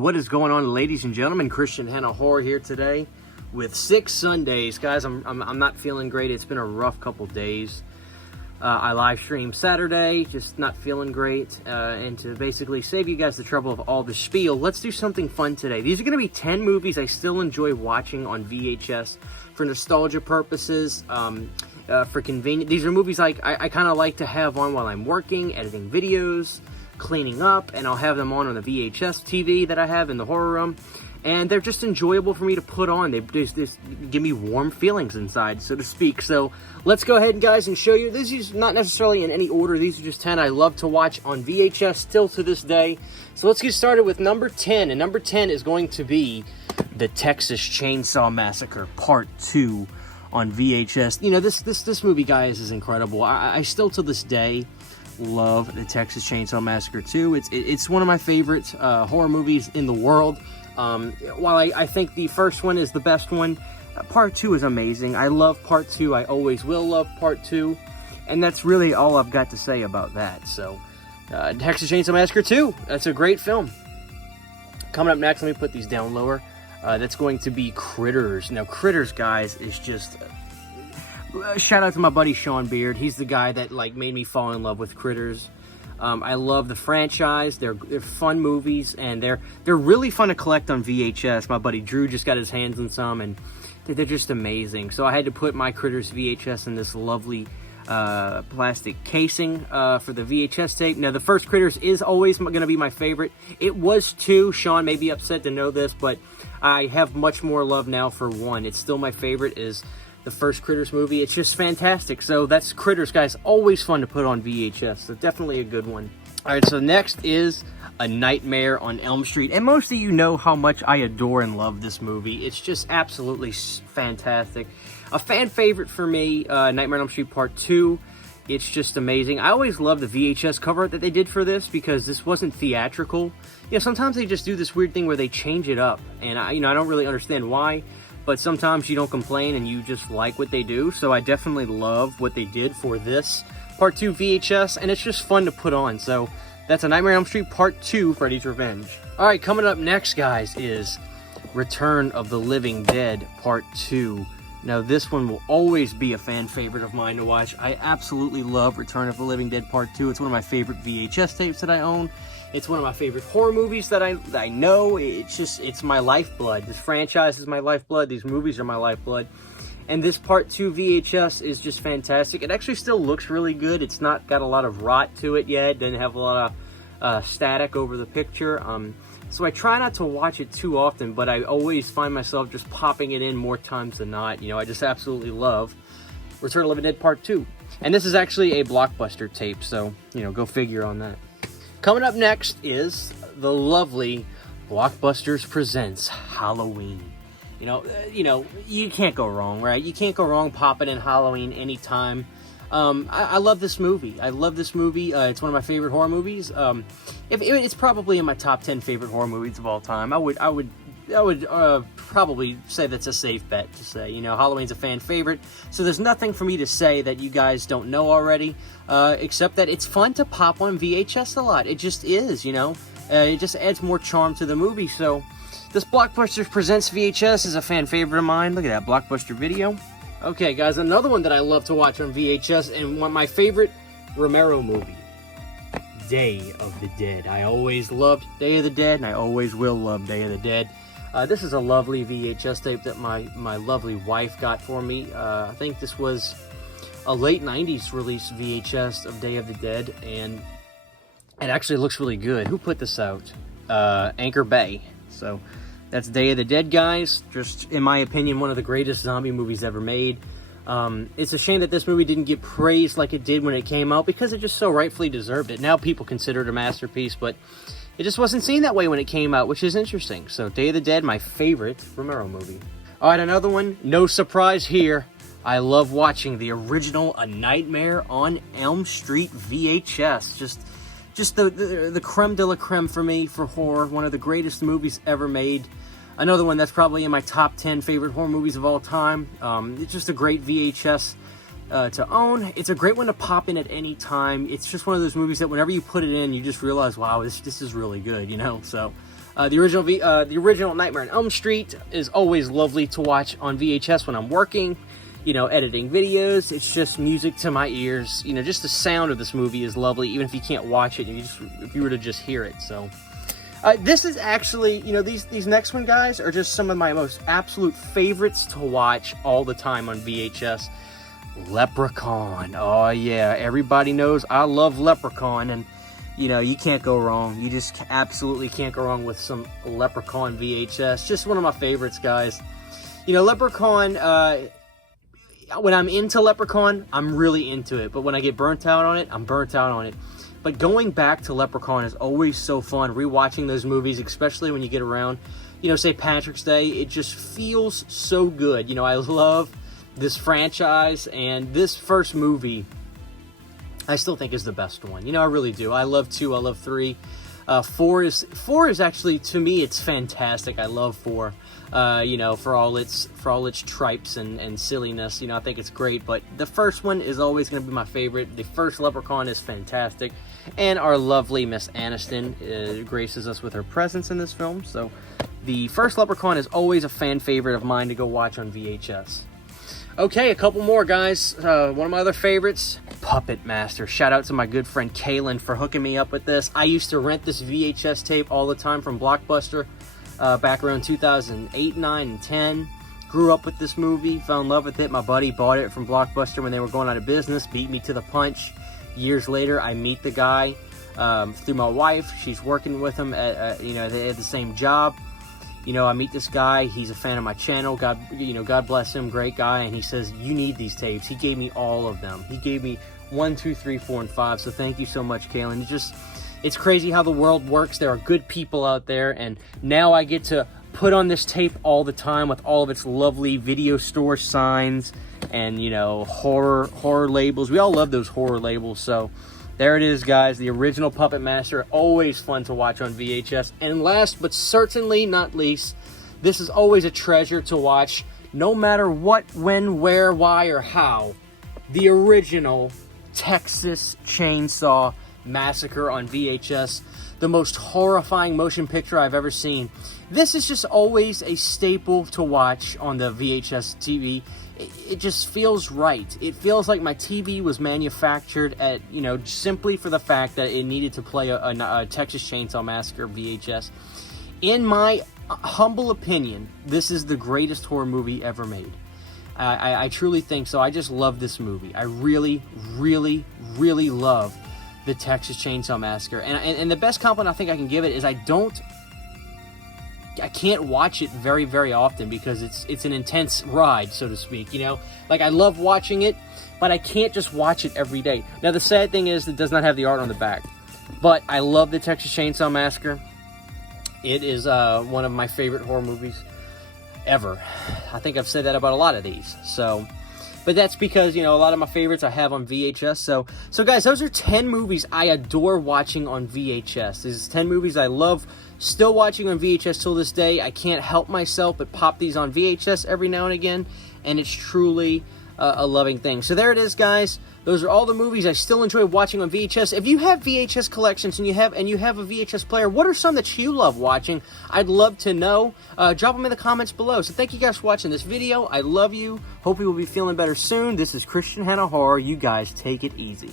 What is going on, ladies and gentlemen? Christian Hanna Horror here today with 6 Sundays. Guys, I'm not feeling great. It's been a rough couple days. I live streamed Saturday, just not feeling great. And to basically save you guys the trouble of all the spiel, let's do something fun today. These are going to be 10 movies I still enjoy watching on VHS for nostalgia purposes, for convenience. These are movies I kind of like to have on while I'm working, editing videos, cleaning up, and I'll have them on the VHS TV that I have in the horror room, and they're just enjoyable for me to put on. They just give me warm feelings inside, so to speak. So let's go ahead, guys, and show you. This is not necessarily in any order. These are just 10 I love to watch on VHS still to this day. So let's get started with number 10, and number 10 is going to be the Texas Chainsaw Massacre Part 2 on VHS. You know, this movie, guys, is incredible. I still to this day love the Texas Chainsaw Massacre 2. It's one of my favorite horror movies in the world. While I think the first one is the best one, Part 2 is amazing. I love Part 2. I always will love Part 2. And that's really all I've got to say about that. So, Texas Chainsaw Massacre 2, that's a great film. Coming up next, let me put these down lower. That's going to be Critters. Now, Critters, guys, is just... shout out to my buddy Sean Beard. He's the guy that made me fall in love with Critters. I love the franchise. They're fun movies, and they're really fun to collect on VHS. My buddy Drew just got his hands on some, and they're just amazing. So I had to put my Critters VHS in this lovely plastic casing for the VHS tape. Now, the first Critters is always going to be my favorite. It was 2. Sean may be upset to know this, but I have much more love now for 1. It's still my favorite, is the first Critters movie. It's just fantastic. So that's Critters, guys. Always fun to put on VHS. So definitely a good one. All right, so next is A Nightmare on Elm Street. And most of you know how much I adore and love this movie. It's just absolutely fantastic. A fan favorite for me, Nightmare on Elm Street Part 2. It's just amazing. I always love the VHS cover art that they did for this, because this wasn't theatrical. You know, sometimes they just do this weird thing where they change it up. And I don't really understand why. But sometimes you don't complain and you just like what they do. So I definitely love what they did for this Part 2 VHS. And it's just fun to put on. So that's A Nightmare on Elm Street Part 2, Freddy's Revenge. Alright, coming up next, guys, is Return of the Living Dead Part 2. Now, this one will always be a fan favorite of mine to watch. I absolutely love Return of the Living Dead Part 2. It's one of my favorite VHS tapes that I own. It's one of my favorite horror movies that I know. It's my lifeblood. This franchise is my lifeblood. These movies are my lifeblood. And this Part 2 VHS is just fantastic. It actually still looks really good. It's not got a lot of rot to it yet. It doesn't have a lot of static over the picture. So I try not to watch it too often, but I always find myself just popping it in more times than not. You know, I just absolutely love Return of the Living Dead Part 2. And this is actually a Blockbuster tape, so, go figure on that. Coming up next is the lovely Blockbusters Presents Halloween. You can't go wrong, right? You can't go wrong popping in Halloween anytime. I love this movie. I love this movie. It's one of my favorite horror movies. It's probably in my top 10 favorite horror movies of all time. I would probably say that's a safe bet to say. Halloween's a fan favorite, so there's nothing for me to say that you guys don't know already, except that it's fun to pop on VHS a lot. It just is, it just adds more charm to the movie. So this Blockbusters Presents VHS is a fan favorite of mine. Look at that Blockbuster video. Okay, guys, another one that I love to watch on VHS, and my favorite Romero movie, Day of the Dead. I always loved Day of the Dead, and I always will love Day of the Dead. This is a lovely VHS tape that my lovely wife got for me. I think this was a late 90s release VHS of Day of the Dead, and it actually looks really good. Who put this out? Anchor Bay. So that's Day of the Dead, guys. Just, in my opinion, one of the greatest zombie movies ever made. It's a shame that this movie didn't get praised like it did when it came out, because it just so rightfully deserved it. Now people consider it a masterpiece, but it just wasn't seen that way when it came out, which is interesting. So Day of the Dead, my favorite Romero movie. All right, another one. No surprise here. I love watching the original A Nightmare on Elm Street VHS. Just the creme de la creme for me for horror. One of the greatest movies ever made. Another one that's probably in my top 10 favorite horror movies of all time. It's just a great VHS to own. It's a great one to pop in at any time. It's just one of those movies that whenever you put it in, you just realize, wow, this is really good, So The original Nightmare on Elm Street is always lovely to watch on VHS when I'm working, you know, editing videos. It's just music to my ears. You know, just the sound of this movie is lovely, even if you can't watch it, if you were to just hear it. So, this is actually, you know, these next one, guys, are just some of my most absolute favorites to watch all the time on VHS. Leprechaun. Oh, yeah. Everybody knows I love Leprechaun, and you know, you can't go wrong. You just absolutely can't go wrong with some Leprechaun VHS. Just one of my favorites, guys. You know, Leprechaun, when I'm into Leprechaun, I'm really into it. But when I get burnt out on it, I'm burnt out on it. But going back to Leprechaun is always so fun. Rewatching those movies, especially when you get around, you know, St. Patrick's Day, it just feels so good. You know, I love this franchise, and this first movie I still think is the best one. You know, I really do. I love 2. I love 3. 4 is actually, to me, it's fantastic. I love 4. You know, for all its tripes and silliness. You know, I think it's great. But the first one is always going to be my favorite. The first Leprechaun is fantastic, and our lovely Miss Aniston graces us with her presence in this film. So, the first Leprechaun is always a fan favorite of mine to go watch on VHS. Okay, a couple more, guys. One of my other favorites, Puppet Master. Shout out to my good friend Kaylin for hooking me up with this. I used to rent this VHS tape all the time from Blockbuster back around 2008, 9, and 10. Grew up with this movie, fell in love with it. My buddy bought it from Blockbuster when they were going out of business, beat me to the punch. Years later, I meet the guy through my wife. She's working with him at, you know, they had the same job. You know, I meet this guy. He's a fan of my channel. God bless him. Great guy. And he says, you need these tapes. He gave me all of them. He gave me 1, 2, 3, 4, and 5. So thank you so much, Kaylin. It's crazy how the world works. There are good people out there. And now I get to put on this tape all the time with all of its lovely video store signs and, you know, horror labels. We all love those horror labels. So there it is, guys. The original Puppet Master. Always fun to watch on VHS. And last but certainly not least, this is always a treasure to watch, no matter what, when, where, why, or how. The original Texas Chainsaw Massacre on VHS. The most horrifying motion picture I've ever seen. This is just always a staple to watch on the VHS TV. It just feels right. It feels like my TV was manufactured at, you know, simply for the fact that it needed to play a Texas Chainsaw Massacre VHS. In my humble opinion, this is the greatest horror movie ever made. I truly think so. I just love this movie. I really, really, really love the Texas Chainsaw Massacre. And the best compliment I think I can give it is I can't watch it very, very often because it's an intense ride, so to speak, you know? Like, I love watching it, but I can't just watch it every day. Now, the sad thing is it does not have the art on the back. But I love the Texas Chainsaw Massacre. It is one of my favorite horror movies ever. I think I've said that about a lot of these. So, but that's because, you know, a lot of my favorites I have on VHS. So guys, those are 10 movies I adore watching on VHS. These 10 movies I love still watching on VHS till this day. I can't help myself but pop these on VHS every now and again, and it's truly a loving thing. So there it is, guys. Those are all the movies I still enjoy watching on VHS. If you have VHS collections and you have a VHS player, what are some that you love watching? I'd love to know. Drop them in the comments below. So thank you guys for watching this video. I love you. Hope you will be feeling better soon. This is Christian Hanna Horror. You guys take it easy.